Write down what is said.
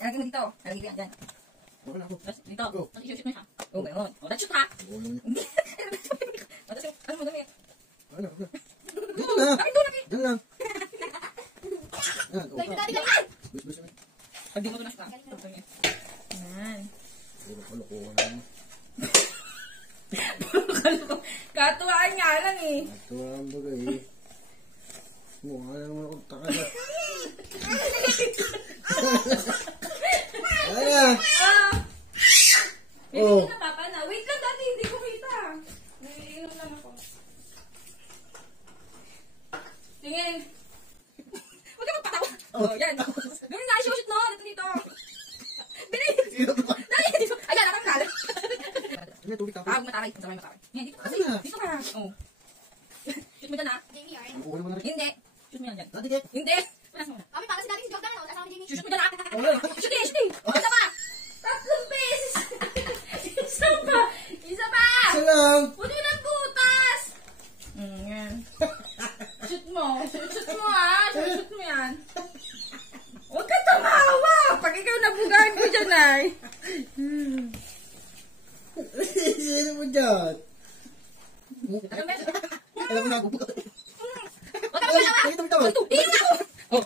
Lagi mo dito. Lagi ko yan dyan. Wala ako. Tapos dito. Go. Tapos i-shoot mo siya. Oo, gano'n. O, that's shoot ha. Hindi. Tapos yung, ano mo dami? Wala ako. Dito na. Bakit doon lagi? Diyan lang. Yan. Dali, dali, dali. Bis mo. Pag di mo tunas ka. Yan. Puro kalokohan naman. Katuwaan nga lang eh. Ito ang bagay eh. Mukha na naman akong takad. Ayan. Hindi ko napapa na. Wait lang dati, hindi ko kita. Naiinom lang ako. Tingin. Huwag ka magpatawa. Oh, yan. Gawin nga, shoot mo. Dito. Bilis. Dali, dito. Ayan, natanggal. Ano tubig tapos? Tawag mataray. Sabay mataray. Yan, dito ka. Ano na? Dito ka. Oh. Shoot mo dyan ha. Mukha naman na rin. Hindi. Shoot mo yan dyan. Dati kek. Hindi. Panas mo. Kami para si Daddy si Jordan, kasama ni Jamie. Shoot mo dyan ha. Wala. Shoot eh, shoot eh. Isa pa. Tatlong beses. Isa pa. Isa pa. Isa lang. Puti ng butas. Yan. Shoot mo. Shoot mo ha. Shoot mo yan. Huwag ka tumawa. Pag ikaw nabugaan ko dyan ay. Sino mo dyan? Ano ba? Alam mo na ako. Huwag ka magpatawa. Nakita mo ito. Ito. Hindi na ako. Oh.